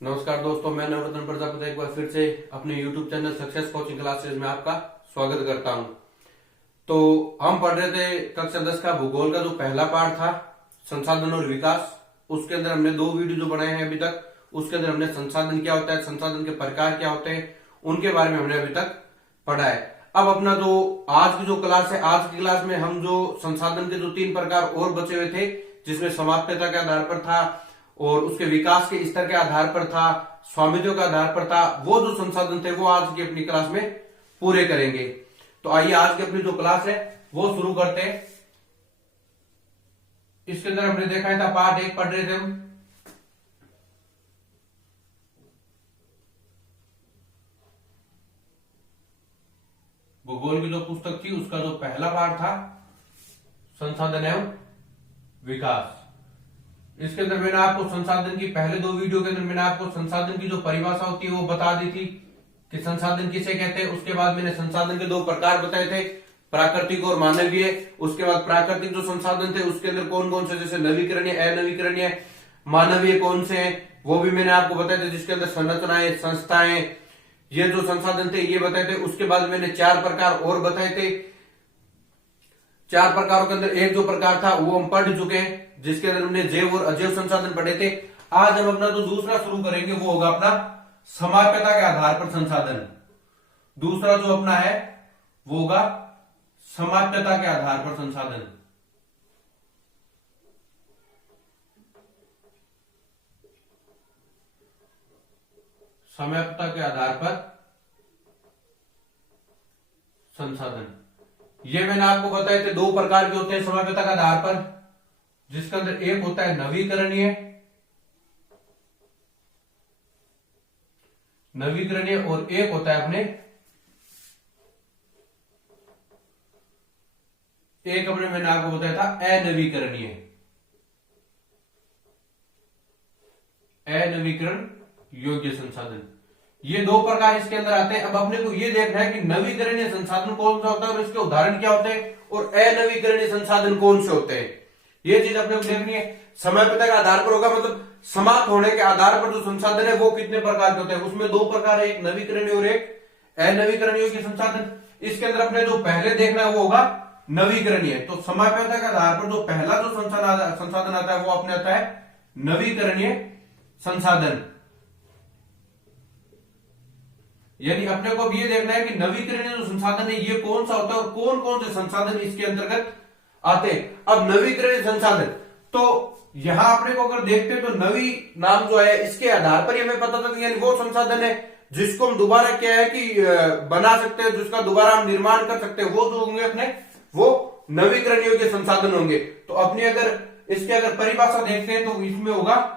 नमस्कार दोस्तों, मैं नवरत्न प्रजापति एक बार फिर से अपने YouTube channel success coaching classes में आपका स्वागत करता हूं। तो हम पढ़ रहे थे कक्षा 10 का भूगोल का जो पहला पार्ट था संसाधन और विकास। उसके अंदर हमने 2 वीडियो जो बनाए हैं अभी तक, उसके अंदर हमने संसाधन क्या होता है, संसाधन के प्रकार क्या होते हैं, उनके बारे में हमने अभी तक पढ़ा है। अब अपना जो आज की जो क्लास है, आज की क्लास में हम जो संसाधन के जो 3 प्रकार और बचे हुए थे, जिसमें समाप्यता के आधार पर था और उसके विकास के स्तर के आधार पर था, स्वामित्व के आधार पर था, वो जो संसाधन थे वो आज की अपनी क्लास में पूरे करेंगे। तो आइए आज की अपनी जो क्लास है वो शुरू करते हैं। इसके अंदर हमने देखा था पार्ट 1 पढ़ रहे थे हम। भूगोल की जो पुस्तक थी उसका जो पहला पार्ट था संसाधन एवं विकास। इसके अंदर मैंने आपको संसाधन की पहले 2 वीडियो के अंदर मैंने आपको संसाधन की जो परिभाषा होती है वो बता दी थी कि संसाधन किसे कहते हैं। उसके बाद मैंने संसाधन के 2 प्रकार बताए थे, प्राकृतिक और मानवीय। उसके बाद प्राकृतिक जो संसाधन थे उसके अंदर कौन कौन से, जैसे नवीकरणीय, अनवीकरणीय, मानवीय कौन से हैं वो भी मैंने आपको बताए थे, जिसके अंदर संरचनाएं, संस्थाएं, ये जो संसाधन थे ये बताए थे। उसके बाद मैंने 4 प्रकार और बताए थे। 4 प्रकारों के अंदर एक जो प्रकार था वो हम पढ़ चुके हैं, जिसके अंदर हमने जैव और अजैव संसाधन पढ़े थे। आज हम अपना जो दूसरा शुरू करेंगे वो होगा अपना समाप्यता के आधार पर संसाधन। दूसरा जो अपना है वो होगा समाप्यता के आधार पर संसाधन। समाप्यता के आधार पर संसाधन, ये मैंने आपको बताए थे 2 प्रकार के होते हैं समाप्यता के आधार पर, जिसके अंदर एक होता है नवीकरणीय और एक होता है मैंने आपको बताया था अनवीकरण योग्य संसाधन। ये 2 प्रकार इसके अंदर आते हैं। अब अपने को ये देखना है कि नवीकरणीय संसाधन कौन सा होता है और इसके उदाहरण क्या होते हैं, और अनवीकरणीय संसाधन कौन से होते हैं, ये चीज अपने को देखनी है। समाप्यता के आधार पर होगा, मतलब समाप्त होने के आधार पर जो संसाधन है वो कितने प्रकार के होते हैं। उसमें 2 प्रकार है, एक नवीकरणीय और एक अनवीकरणीय के संसाधन। इसके अंदर अपने जो पहले देखना है वो होगा नवीकरणीय। तो समाप्यता के आधार पर जो पहला जो संसाधन आता है वो अपने आता है नवीकरणीय संसाधन। यानी अपने को अब ये देखना है कि नवीकरणीय जो संसाधन है ये कौन सा होता है और कौन कौन से संसाधन इसके अंतर्गत आते हैं। अब नवीकरणीय संसाधन, तो यहां अपने को अगर देखते हैं तो नवी नाम जो है इसके आधार पर हमें पता चलता है, यानी वो संसाधन है जिसको हम दोबारा क्या है कि बना सकते हैं, जिसका दोबारा हम निर्माण कर सकते हैं, वो जो होंगे अपने वो नवीकरणीय के संसाधन होंगे। तो अपनी अगर इसके अगर परिभाषा देखते हैं तो इसमें होगा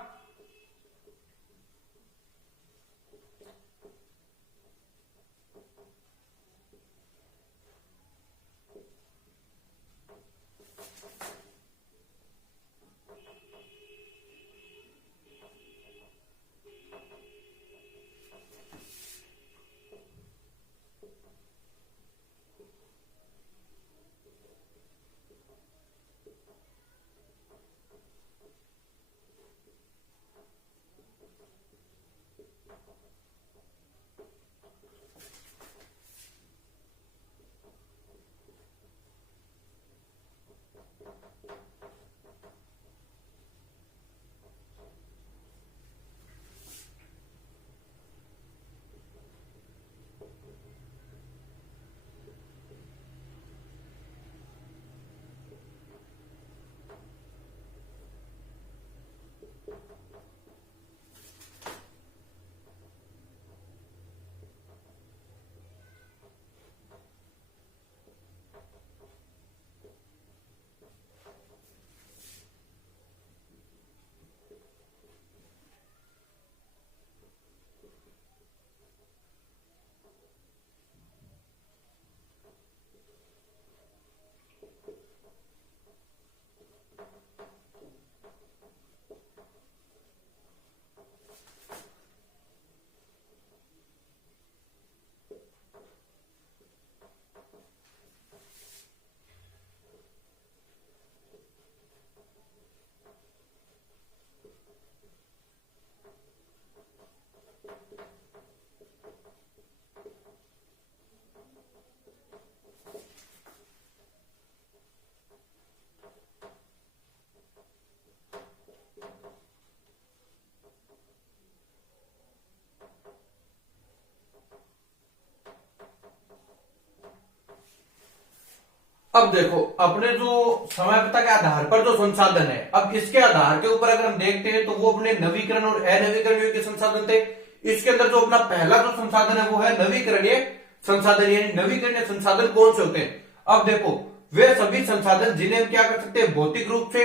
अब देखो, अपने जो समयपता के आधार पर जो संसाधन है, अब इसके आधार के ऊपर अगर हम देखते हैं तो वो अपने नवीकरण और अनवीकरण योग्य संसाधन थे। इसके अंदर जो अपना पहला जो संसाधन है वो है नवीकरणीय संसाधन, यानी नवीकरणीय संसाधन कौन से होते हैं? अब देखो, वे सभी संसाधन जिन्हें हम क्या कर सकते हैं, भौतिक रूप से,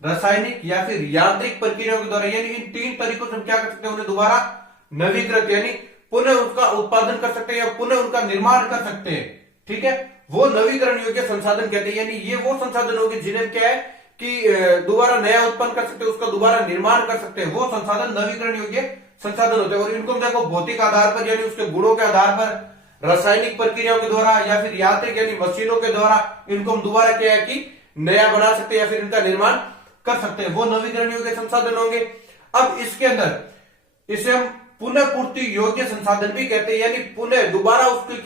रासायनिक या फिर यांत्रिक प्रक्रियाओं के द्वारा, यानी इन तीन तरीकों से हम क्या कर सकते हैं, उन्हें दोबारा नवीकृत यानी पुनः उसका उत्पादन कर सकते हैं या पुनः उनका निर्माण कर सकते हैं। ठीक है, वो नवीकरण योग्य संसाधन कहते हैं। यानी ये वो संसाधन होंगे जिन्हें क्या है कि दोबारा नया उत्पन्न कर सकते हैं, उसका दोबारा निर्माण कर सकते हैं, वो संसाधन नवीकरण योग्य संसाधन होते हैं। और इनको देखो भौतिक आधार पर यानी उसके गुणों के आधार पर, रासायनिक प्रक्रियाओं के द्वारा या फिर यांत्रिक यानी मशीनों के द्वारा इनको हम दोबारा क्या है कि नया बना सकते हैं या फिर इनका निर्माण कर सकते हैं, वो नवीकरण योग्य संसाधन होंगे। अब इसके अंदर इसे हम पुनः पूर्ति योग्य संसाधन भी कहते हैं, यानी पुनः दोबारा उससे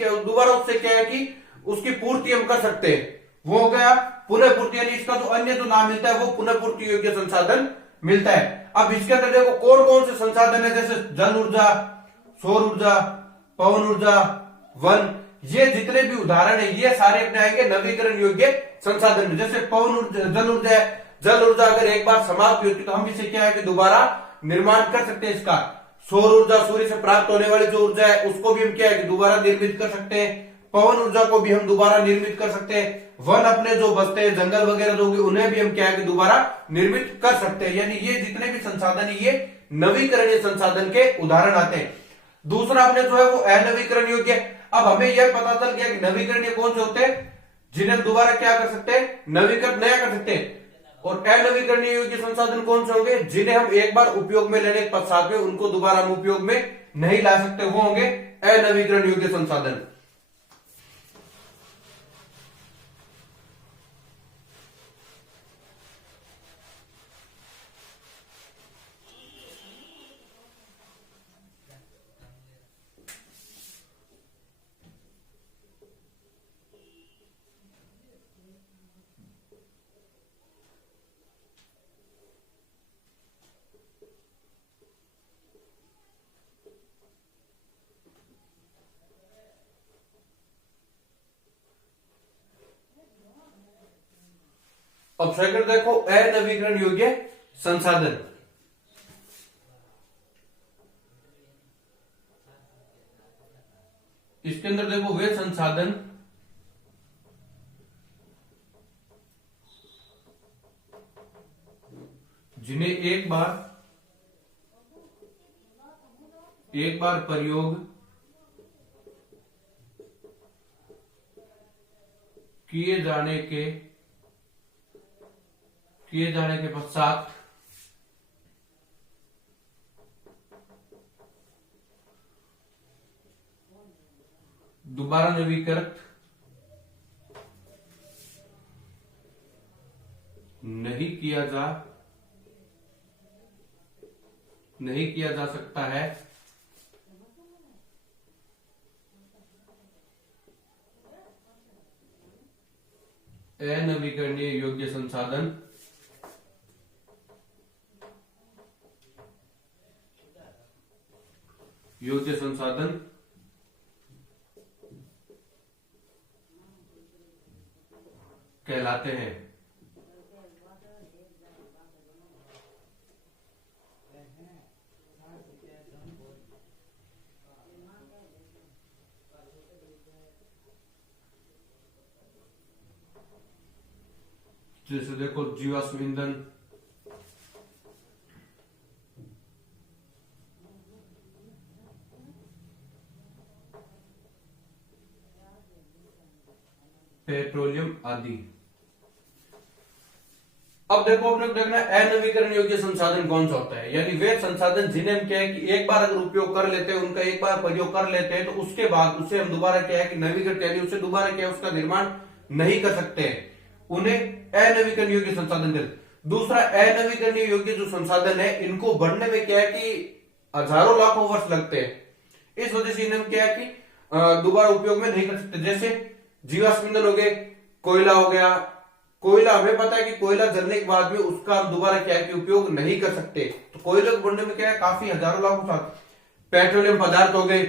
क्या है कि उसकी पूर्ति हम कर सकते हैं, वो हो गया पुनः पूर्ति, यानी इसका जो अन्य जो नाम मिलता है वो पुनः पूर्ति योग्य संसाधन मिलता है। अब इसके अंदर देखो कौन कौन से संसाधन है, जैसे जल ऊर्जा, सौर ऊर्जा, पवन ऊर्जा, वन, ये जितने भी उदाहरण है ये सारे अपने आएंगे नवीकरण योग्य संसाधन में। जैसे पवन ऊर्जा, जल ऊर्जा है, जल ऊर्जा अगर एक बार समाप्त होती तो हम इसे क्या है कि दोबारा निर्माण कर सकते हैं इसका। सौर ऊर्जा, सूर्य से प्राप्त होने वाली जो ऊर्जा है उसको भी हम क्या है कि दोबारा निर्मित कर सकते हैं। पवन ऊर्जा को भी हम दोबारा निर्मित कर सकते हैं। वन अपने जो बचते हैं, जंगल वगैरह जो होंगे उन्हें भी हम क्या है कि दोबारा निर्मित कर सकते हैं। यानी ये जितने भी संसाधन है ये नवीकरणीय संसाधन के उदाहरण आते हैं। दूसरा अपने जो है वो अनवीकरण योग्य। अब हमें यह पता चल गया कि नवीकरणीय कौन से होते हैं, जिन्हें दोबारा क्या कर सकते हैं, नवीकृत नया कर सकते हैं। और अनवीकरणीय योग्य संसाधन कौन से होंगे, जिन्हें हम एक बार उपयोग में लेने के पश्चात में उनको दोबारा हम उपयोग में नहीं ला सकते, वो होंगे अनवीकरण योग्य संसाधन। अब सेकंड देखो अनवीकरण योग्य संसाधन। इसके अंदर देखो वे संसाधन जिन्हें एक बार प्रयोग किए जाने के पश्चात दोबारा नवीकृत नहीं किया जा सकता है, अनवीकरणीय योग्य संसाधन कहलाते हैं। जैसे देखो जीवाश्म ईंधन, पेट्रोलियम आदि। अब देखो अपने को देखना अनवीकरण योग्य संसाधन कौन सा होता है, यानी वे संसाधन जिन्हें हम क्या है कि एक बार अगर उपयोग कर लेते हैं, उनका एक बार प्रयोग कर लेते हैं तो उसके बाद उसे हम दोबारा क्या है कि नवीकृत यानी उसे दोबारा क्या है उसका निर्माण नहीं कर सकते हैं, उन्हें अनवीकरण योग्य संसाधन कहते। दूसरा अनवीकरणीय योग्य जो संसाधन है इनको बढ़ने में क्या है कि हजारों लाखों वर्ष लगते हैं, इस वजह से इन्हें क्या है कि दोबारा उपयोग में नहीं कर सकते। जैसे जीवाश्म ईंधन हो गए, कोयला हो गया, कोयला हमें पता है कि कोयला जलने के बाद में उसका हम दोबारा क्या है कि उपयोग नहीं कर सकते, तो कोयले को बढ़ने में क्या है काफी हजारों लाखों साल। पेट्रोलियम पदार्थ हो गए,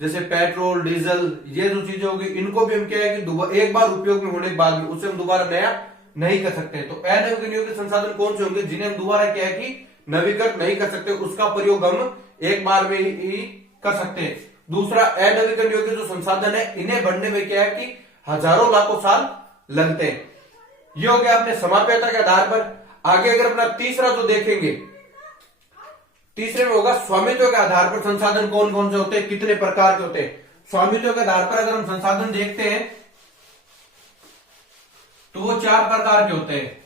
जैसे पेट्रोल डीजल, ये जो चीजें होगी इनको भी हम क्या है कि एक बार उपयोग में होने के बाद में उसे हम दोबारा नया नहीं कर सकते। तो अनवीकरणीय संसाधन कौन से होंगे जिन्हें हम दोबारा क्या है कि नवीकरण नहीं कर सकते, उसका प्रयोग हम एक बार में ही कर सकते हैं। दूसरा, अनवीकरण योग्य जो संसाधन है इन्हें बढ़ने में क्या है कि हजारों लाखों साल लगते हैं। ये हो गया अपने समाप्यता के आधार पर। आगे अगर अपना तीसरा जो देखेंगे, तीसरे में होगा स्वामित्व के आधार पर संसाधन कौन कौन से होते हैं, कितने प्रकार के होते हैं। स्वामित्व के आधार पर अगर हम संसाधन देखते हैं तो वो 4 प्रकार के होते हैं।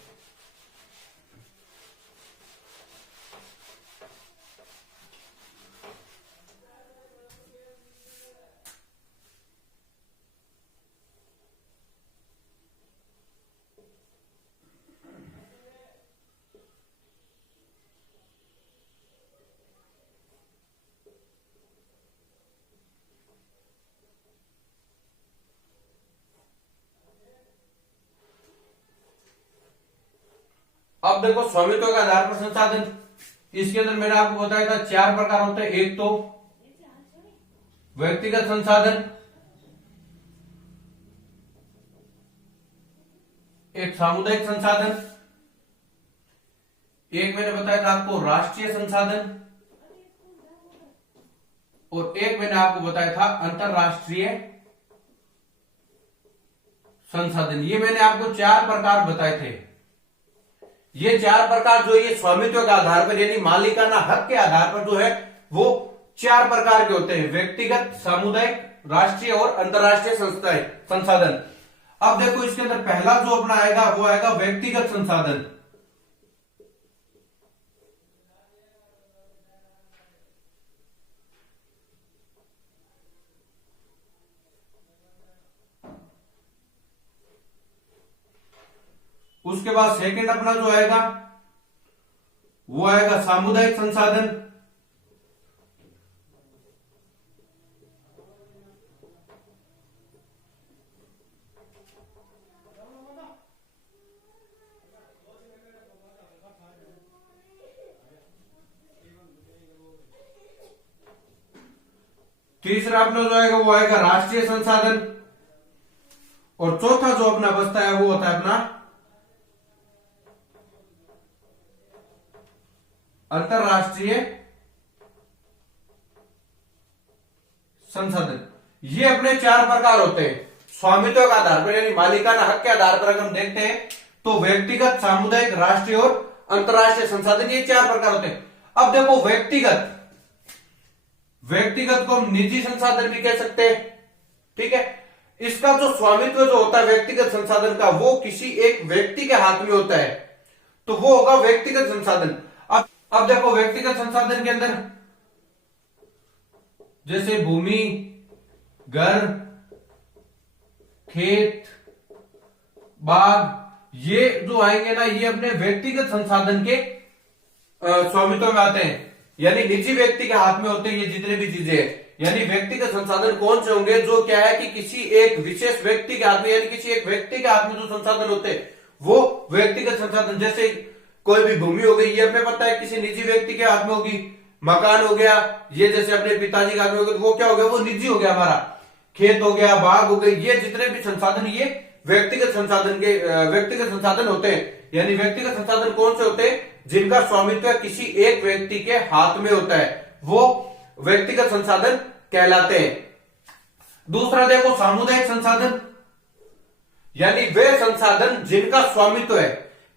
अब देखो स्वामित्व के आधार पर संसाधन, इसके अंदर मैंने आपको बताया था 4 प्रकार होते हैं। एक तो व्यक्तिगत संसाधन, एक सामुदायिक संसाधन, एक मैंने बताया था आपको राष्ट्रीय संसाधन, और एक मैंने आपको बताया था अंतरराष्ट्रीय संसाधन। ये मैंने आपको 4 प्रकार बताए थे। ये 4 प्रकार जो ये स्वामित्व के आधार पर यानी मालिकाना हक के आधार पर जो है वो 4 प्रकार के होते हैं, व्यक्तिगत, सामुदायिक, राष्ट्रीय और अंतरराष्ट्रीय संसाधन। अब देखो इसके अंदर पहला जो अपना आएगा वो आएगा व्यक्तिगत संसाधन। उसके बाद सेकंड अपना जो आएगा वो आएगा सामुदायिक संसाधन। तीसरा अपना जो आएगा वो आएगा राष्ट्रीय संसाधन। और चौथा जो अपना बचता है वो होता है अपना अंतरराष्ट्रीय संसाधन। ये अपने 4 प्रकार होते हैं स्वामित्व के आधार पर यानी मालिकाना हक के आधार पर। अगर हम देखते हैं तो व्यक्तिगत, सामुदायिक, राष्ट्रीय और अंतरराष्ट्रीय संसाधन, ये 4 प्रकार होते हैं। अब देखो व्यक्तिगत को हम निजी संसाधन भी कह सकते हैं, ठीक है। इसका जो स्वामित्व जो होता है व्यक्तिगत संसाधन का वो किसी एक व्यक्ति के हाथ में होता है, तो वो होगा व्यक्तिगत संसाधन। अब देखो व्यक्तिगत संसाधन के अंदर जैसे भूमि, घर, खेत, बाग, ये जो आएंगे ना ये अपने व्यक्तिगत संसाधन के स्वामित्व में आते हैं, यानी निजी व्यक्ति के हाथ में होते हैं ये जितने भी चीजें हैं। यानी व्यक्तिगत संसाधन कौन से होंगे जो क्या है कि किसी एक विशेष व्यक्ति के हाथ में यानी किसी एक व्यक्ति के हाथ में जो संसाधन होते हैं वो व्यक्तिगत संसाधन। जैसे कोई भी भूमि हो गई ये हमें पता है किसी निजी व्यक्ति के हाथ में होगी। मकान हो गया ये जैसे अपने पिताजी के हाथ में होगा तो वो क्या हो गया, वो निजी हो गया हमारा। खेत हो गया, बाग हो गए, ये जितने भी संसाधन ये व्यक्तिगत संसाधन होते हैं। यानी व्यक्तिगत संसाधन कौन से होते हैं जिनका स्वामित्व किसी एक व्यक्ति के हाथ में होता है, वो व्यक्तिगत संसाधन कहलाते हैं। दूसरा देखो सामुदायिक संसाधन, यानी वे संसाधन जिनका स्वामित्व है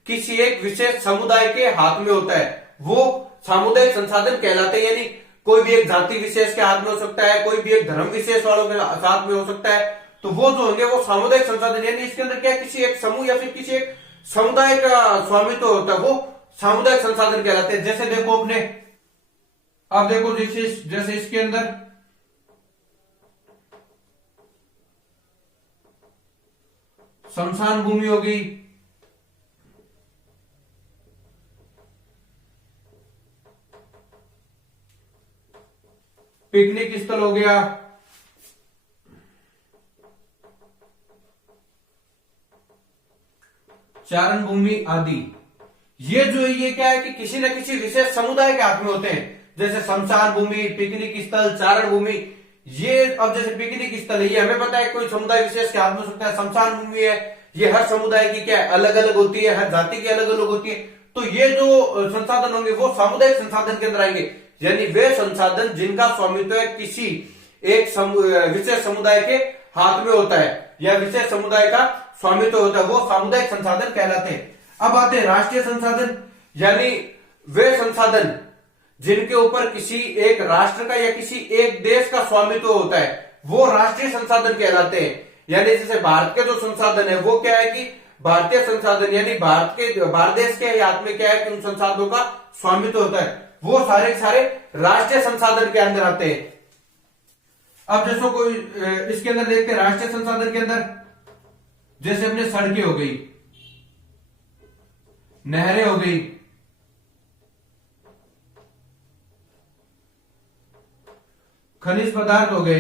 किसी एक विशेष समुदाय के हाथ में होता है, वो सामुदायिक संसाधन कहलाते हैं। यानी कोई भी एक जाति विशेष के हाथ में हो सकता है, कोई भी एक धर्म विशेष वालों के साथ में हो सकता है, तो वो जो होंगे वो सामुदायिक संसाधन। यानी इसके अंदर क्या किसी एक समूह या फिर किसी एक समुदाय का स्वामित्व होता है, वो सामुदायिक संसाधन कहलाते हैं। जैसे देखो अपने अब देखो जैसे इसके अंदर शमशान भूमि हो गई, पिकनिक स्थल हो गया, चारण भूमि आदि। ये जो ये क्या है कि किसी न किसी विशेष समुदाय के हाथ में होते हैं। जैसे शमशान भूमि, पिकनिक स्थल, चारण भूमि, ये अब जैसे पिकनिक स्थल है, ये हमें पता है कोई समुदाय विशेष के हाथ में हो सकता है। शमशान भूमि है, ये हर समुदाय की क्या है, अलग अलग होती है, हर जाति की अलग अलग होती है। तो ये जो संसाधन होंगे वो सामुदायिक संसाधन के अंदर आएंगे, यानी वे संसाधन जिनका स्वामित्व है किसी एक विशेष समुदाय के हाथ में होता है या विशेष समुदाय का स्वामित्व होता है, वो सामुदायिक संसाधन कहलाते हैं। अब आते हैं राष्ट्रीय संसाधन, यानी वे संसाधन जिनके ऊपर किसी एक राष्ट्र का या किसी एक देश का स्वामित्व होता है, वो राष्ट्रीय संसाधन कहलाते हैं। यानी जैसे भारत के जो संसाधन है वो क्या है कि भारतीय संसाधन, यानी भारत देश के हाथ में क्या है कि उन संसाधनों का स्वामित्व होता है, वो सारे सारे राष्ट्रीय संसाधन के अंदर आते हैं। अब जैसे कोई इसके अंदर देखते हैं राष्ट्रीय संसाधन के अंदर, जैसे अपने सड़कें हो गई, नहरें हो गई, खनिज पदार्थ हो गए,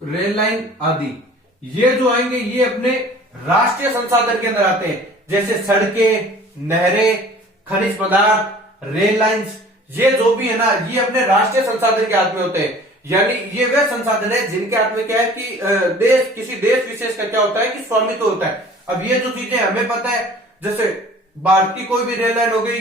रेल लाइन आदि, ये जो आएंगे ये अपने राष्ट्रीय संसाधन के अंदर आते हैं। जैसे सड़कें, नहरें, खनिज पदार्थ, रेल लाइंस, ये जो भी है ना, ये अपने राष्ट्रीय संसाधन के हाथ में होते हैं। यानी ये वे संसाधन है जिनके हाथ में क्या है कि किसी देश विशेष का क्या होता है कि स्वामित्व होता है। अब ये जो चीजें हमें पता है, जैसे भारत की कोई भी रेल लाइन हो गई,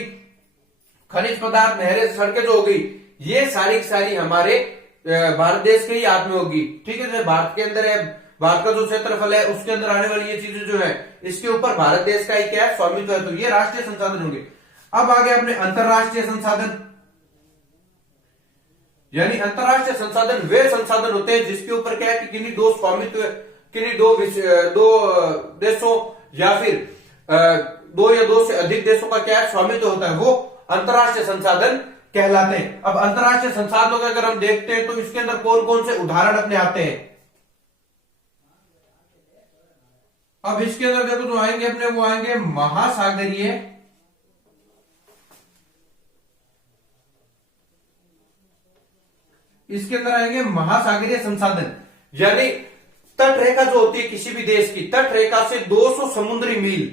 खनिज पदार्थ, नहरें, सड़कें जो हो गई, ये सारी की सारी हमारे भारत देश के ही हाथ में होगी। ठीक है, जैसे भारत के अंदर है, भारत का जो क्षेत्रफल है उसके अंदर आने वाली ये चीजें जो है इसके ऊपर भारत देश का ही क्या है स्वामित्व है, तो ये राष्ट्रीय संसाधन होंगे। अब आगे अपने अंतरराष्ट्रीय संसाधन, यानी अंतरराष्ट्रीय संसाधन वे संसाधन होते हैं जिसके ऊपर क्या है कि किन्हीं दो स्वामित्व, किन्हीं दो देशों या फिर दो या दो से अधिक देशों का क्या है स्वामित्व होता है, वो अंतरराष्ट्रीय संसाधन कहलाते हैं। अब अंतरराष्ट्रीय संसाधनों के अगर हम देखते हैं तो इसके अंदर कौन कौन से उदाहरण अपने आते हैं। अब इसके अंदर देखो जो आएंगे अपने, वो आएंगे महासागरीय, इसके अंदर आएंगे महासागरीय संसाधन, यानी तट रेखा जो होती है किसी भी देश की, तट रेखा से 200 समुद्री मील,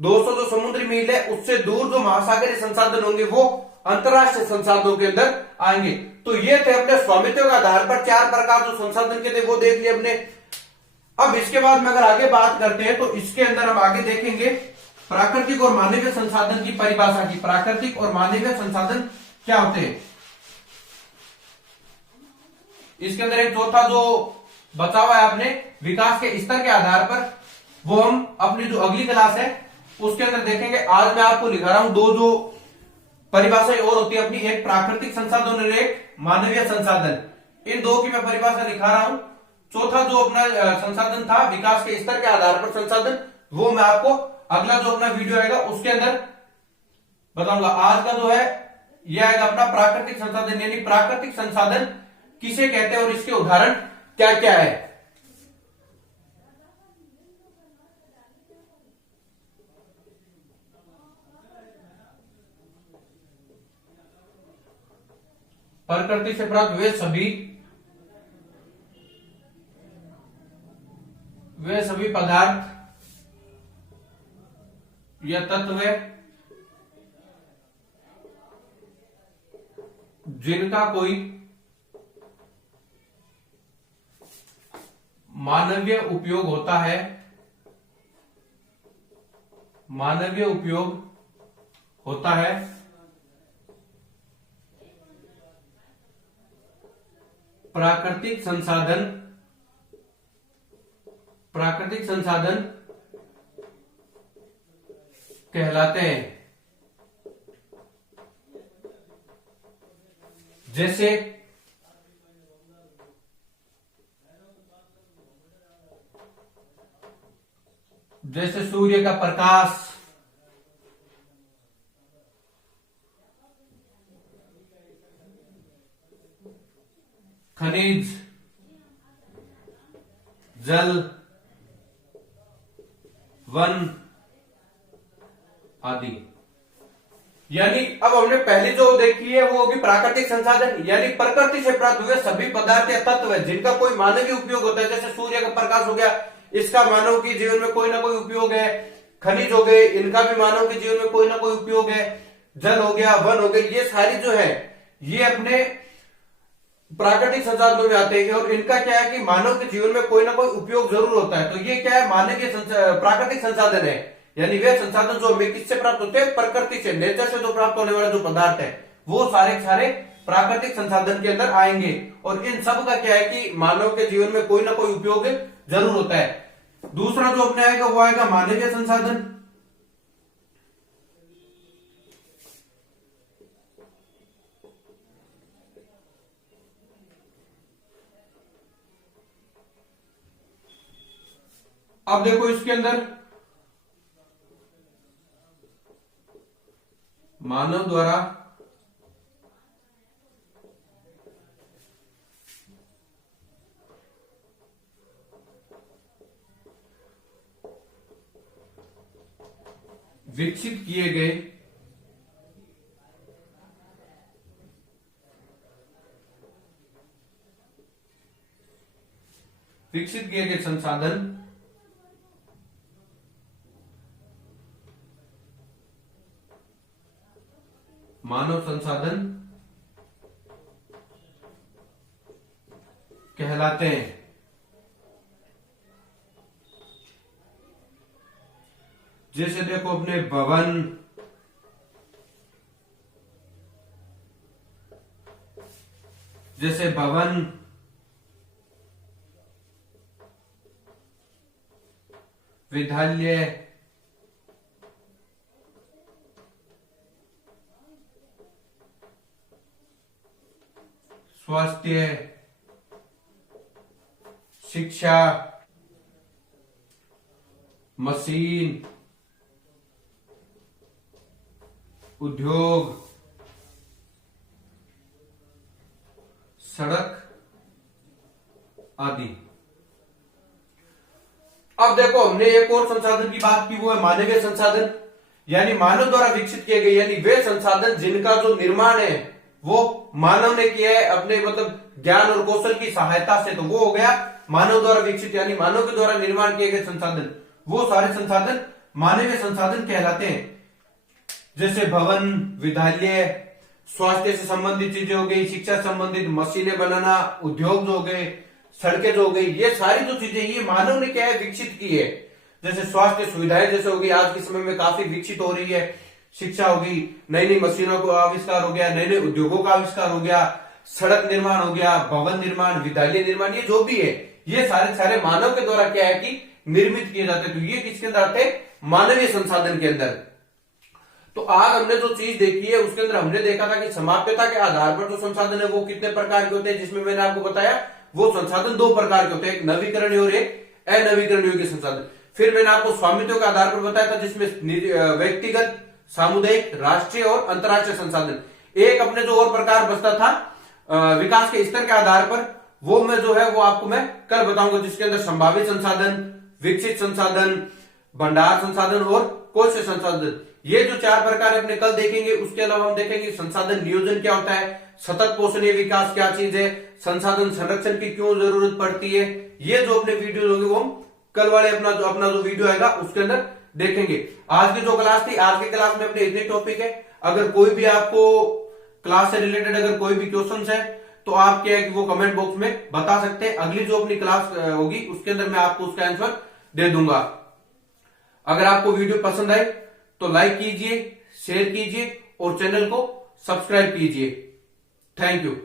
200 जो समुद्री मील है उससे दूर जो महासागरीय संसाधन होंगे वो अंतरराष्ट्रीय संसाधनों के अंदर आएंगे। तो ये थे अपने स्वामित्व के आधार पर 4 प्रकार जो संसाधन के थे वो देख लिए अपने। अब इसके बाद में अगर आगे बात करते हैं तो इसके अंदर हम आगे देखेंगे प्राकृतिक और मानवीय संसाधन की परिभाषा की। प्राकृतिक और मानवीय संसाधन क्या होते हैं, इसके अंदर एक चौथा जो बचा हुआ है आपने विकास के स्तर के आधार पर, वो हम अपनी जो अगली क्लास है उसके अंदर देखेंगे। आज मैं आपको लिखा रहा हूं दो जो परिभाषाएं और होती है अपनी, एक प्राकृतिक संसाधन और एक मानवीय संसाधन। इन दो की मैं परिभाषा लिखा रहा हूं। चौथा जो अपना संसाधन था विकास के स्तर के आधार पर संसाधन, वो मैं आपको अगला जो अपना वीडियो आएगा उसके अंदर बताऊंगा। आज का जो है यह आएगा अपना प्राकृतिक संसाधन, यानी प्राकृतिक संसाधन किसे कहते हैं और इसके उदाहरण क्या क्या है। प्रकृति से प्राप्त वे सभी पदार्थ या तत्व जिनका कोई मानवीय उपयोग होता है, मानवीय उपयोग होता है, प्राकृतिक संसाधन कहलाते हैं। जैसे सूर्य का प्रकाश, खनिज, जल, वन आदि। यानी अब हमने पहले जो देखी है वो होगी प्राकृतिक संसाधन, यानी प्रकृति से प्राप्त हुए सभी पदार्थ या तत्व जिनका कोई मानवीय उपयोग होता है। जैसे सूर्य का प्रकाश हो गया, इसका मानव के जीवन में कोई ना कोई उपयोग है। खनिज हो गए, इनका भी मानव के जीवन में कोई ना कोई उपयोग है। जल हो गया, वन हो गए, ये सारी जो है ये अपने प्राकृतिक संसाधनों में आते हैं और इनका क्या है कि मानव के जीवन में कोई ना कोई उपयोग जरूर होता है। तो ये क्या है, मानवीय प्राकृतिक संसाधन है, यानी वे संसाधन जो हमें किससे प्राप्त होते हैं, प्रकृति से, नेचर से जो प्राप्त होने वाले जो पदार्थ है वो सारे सारे प्राकृतिक संसाधन के अंदर आएंगे। और इन सब का क्या है कि मानव के जीवन में कोई ना कोई उपयोग जरूर होता है। दूसरा जो अपने आएगा वो आएगा मानवीय संसाधन। अब देखो इसके अंदर मानव द्वारा विकसित किए गए संसाधन मानव संसाधन कहलाते हैं। जैसे देखो अपने भवन, विद्यालय, स्वास्थ्य, शिक्षा, मशीन, उद्योग, सड़क आदि। अब देखो हमने एक और संसाधन की बात की, वो है मानवीय संसाधन, यानी मानव द्वारा विकसित किए गए, यानी वे संसाधन जिनका जो निर्माण है वो मानव ने किया है अपने मतलब ज्ञान और कौशल की सहायता से। तो वो हो गया मानव द्वारा विकसित, यानी मानव के द्वारा निर्माण किए गए संसाधन, वो सारे संसाधन मानवीय संसाधन कहलाते हैं। जैसे भवन, विद्यालय, स्वास्थ्य से संबंधित चीजें हो गई, शिक्षा से संबंधित, मशीनें बनाना, उद्योग जो हो गए, सड़कें जो हो गई, ये सारी जो चीजें ये मानव ने क्या है विकसित की है। जैसे स्वास्थ्य सुविधाएं जैसे हो गई, आज के समय में काफी विकसित हो रही है, शिक्षा होगी, नई नई मशीनों का आविष्कार हो गया, नए नए उद्योगों का आविष्कार हो गया, सड़क निर्माण हो गया, भवन निर्माण, विद्यालय निर्माण, ये जो भी है ये सारे सारे मानव के द्वारा क्या है कि निर्मित किए जाते हैं। तो ये किसके अंदर आते हैं, मानवीय संसाधन के अंदर। तो आज हमने जो चीज देखी है उसके अंदर हमने देखा था कि समाप्यता के आधार पर जो संसाधन है वो कितने प्रकार के होते हैं, जिसमें मैंने आपको बताया वो संसाधन दो प्रकार के होते हैं, एक नवीकरणीय और एक अनवीकरणीय योग्य संसाधन। फिर मैंने आपको स्वामित्व के आधार पर बताया था जिसमें व्यक्तिगत, सामुदायिक, राष्ट्रीय और अंतर्राष्ट्रीय संसाधन। एक अपने जो और प्रकार बचता था विकास के स्तर के आधार पर, वो मैं जो है वो आपको मैं कल बताऊंगा, जिसके अंदर संभावित संसाधन, विकसित संसाधन, भंडार संसाधन और कोश संसाधन, ये जो चार प्रकार अपने कल देखेंगे। उसके अलावा हम देखेंगे संसाधन नियोजन क्या होता है, सतत पोषणीय विकास क्या चीज है, संसाधन संरक्षण की क्यों जरूरत पड़ती है। ये जो अपने वीडियो होंगे वो हम कल वाले अपना जो वीडियो आएगा उसके अंदर देखेंगे। आज की जो क्लास थी, आज की क्लास में अपने इतने टॉपिक है। अगर कोई भी आपको क्लास से रिलेटेड अगर कोई भी क्वेश्चन है तो आप क्या है कि वो कमेंट बॉक्स में बता सकते हैं। अगली जो अपनी क्लास होगी उसके अंदर मैं आपको उसका आंसर दे दूंगा। अगर आपको वीडियो पसंद आए तो लाइक कीजिए, शेयर कीजिए और चैनल को सब्सक्राइब कीजिए। Thank you.